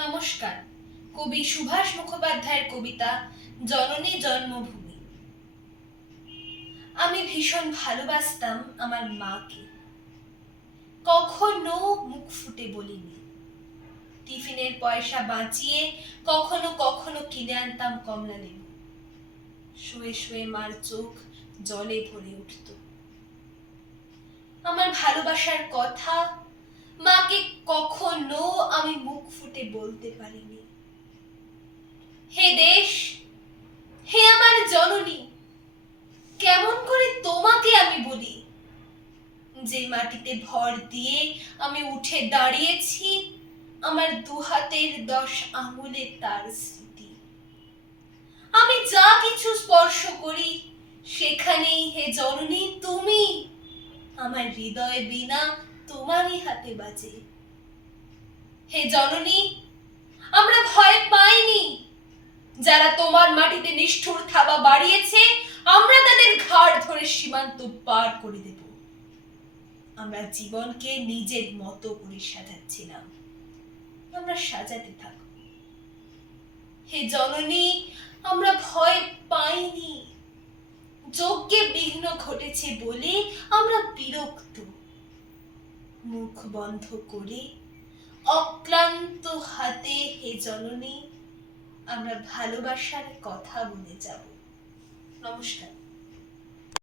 নমস্কার। কবি সুভাষ মুখোপাধ্যায়ের কবিতা জননী জন্মভূমি। আমি ভীষণ ভালোবাসতাম আমার মাকে, কখনো মুখ ফুটে বলিনি। টিফিনের পয়সা বাঁচিয়ে কখনো কখনো কিনে আনতাম কমলা লেবু। শুয়ে শুয়ে মার চোখ জলে ভরে উঠত। আমার ভালোবাসার কথা মাকে কখনো আমি মুখ ফুটে বলতে পারিনি। হে দেশ, হে আমার জননী, কেমন করে তোমাকে আমি বলি? যে মাটিতে ভর দিয়ে আমি উঠে দাঁড়িয়েছি, আমার দুহাতের 10 আঙুলে তার স্মৃতি। আমি যা কিছু স্পর্শ করি সেখানেই হে জননী তুমি, আমার হৃদয় বীণা তোমারই হাতে বাজে। হে জননী, আমরা ভয় পাইনি। যারা তোমার মাটিতে নিষ্ঠুর থাবা বাড়িয়েছে, আমরা তাদের ঘাড় ধরে সীমান্ত পার করে দেব। আমরা জীবনকে নিজের মতো করে সাজাচ্ছিলাম, আমরা সাজাতে থাকব। হে জননী, আমরা ভয় পাইনি। যজ্ঞে বিঘ্ন ঘটেছে বলে আমরা বিরক্ত। মুখ বন্ধ করে অক্লান্ত হাতে হে জননী আমরা ভালোবাসার কথা বলে যাব। নমস্কার।